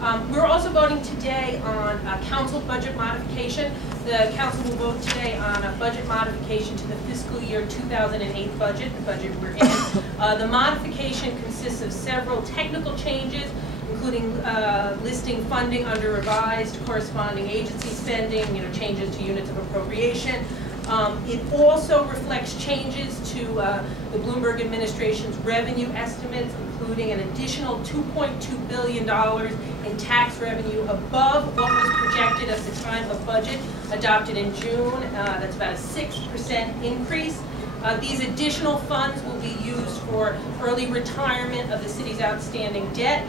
We're also voting today on a council budget modification. The council will vote today on a budget modification to the fiscal year 2008 budget, the budget we're in. The modification consists of several technical changes, including listing funding under revised, corresponding agency spending, changes to units of appropriation. It also reflects changes to the Bloomberg administration's revenue estimates, including an additional $2.2 billion in tax revenue above what was projected at the time of budget adopted in June. That's about a 6% increase. These additional funds will be used for early retirement of the city's outstanding debt.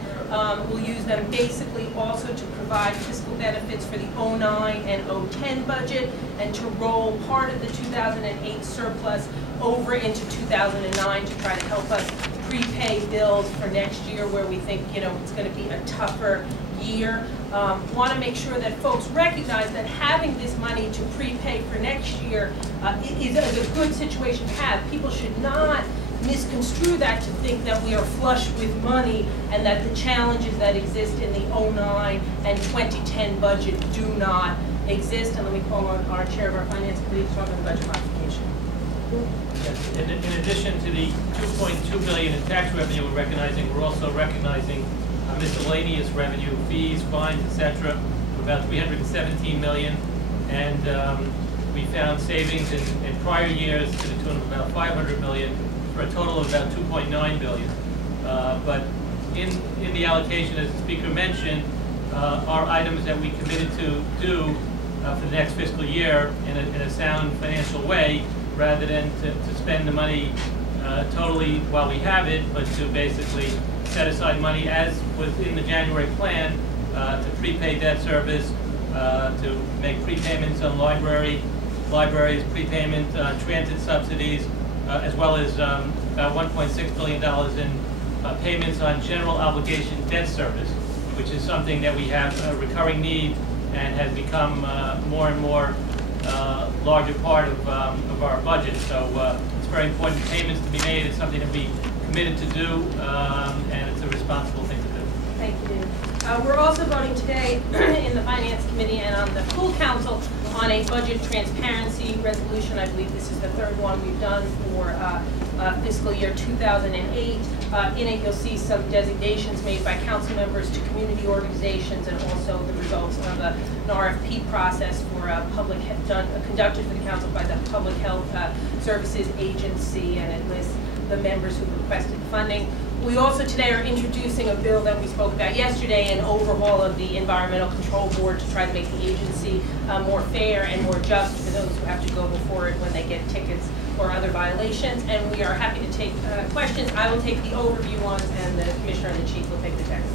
We'll use them basically also to provide fiscal benefits for the 09 and 010 budget and to roll part of the 2008 surplus over into 2009 to try to help us prepay bills for next year where we think it's going to be a tougher year. Want to make sure that folks recognize that having this money to prepay for next year is a good situation to have. People should not misconstrue that to think that we are flush with money and that the challenges that exist in the 09 and 2010 budget do not exist. And let me call on our chair of our finance committee to talk about the budget modification. Yes. In addition to the $2.2 billion in tax revenue we're also recognizing miscellaneous revenue, fees, fines, etc., for about $317 million, and we found savings in prior years to the tune of about $500 million, for a total of about $2.9 billion. But in the allocation, as the speaker mentioned, are items that we committed to do for the next fiscal year in a sound financial way, rather than to spend the money totally while we have it, but to basically set aside money, as was in the January plan, to prepay debt service, to make prepayments on libraries, prepayment on transit subsidies, as well as about $1.6 billion in payments on general obligation debt service, which is something that we have a recurring need and has become more and more larger part of our budget. So it's very important payments to be made. It's something that we committed to do, and it's a responsible thing to do. Thank you, David. We're also voting today in the Finance Committee and on the full Council on a budget transparency resolution. I believe this is the third one we've done for fiscal year 2008. In it, you'll see some designations made by council members to community organizations, and also the results of an RFP process for conducted for the council by the Public Health Services Agency, and it lists the members who requested funding. We also today are introducing a bill that we spoke about yesterday, an overhaul of the Environmental Control Board to try to make the agency more fair and more just for those who have to go before it when they get tickets or other violations. And we are happy to take questions. I will take the overview ones, and the Commissioner and the Chief will take the text.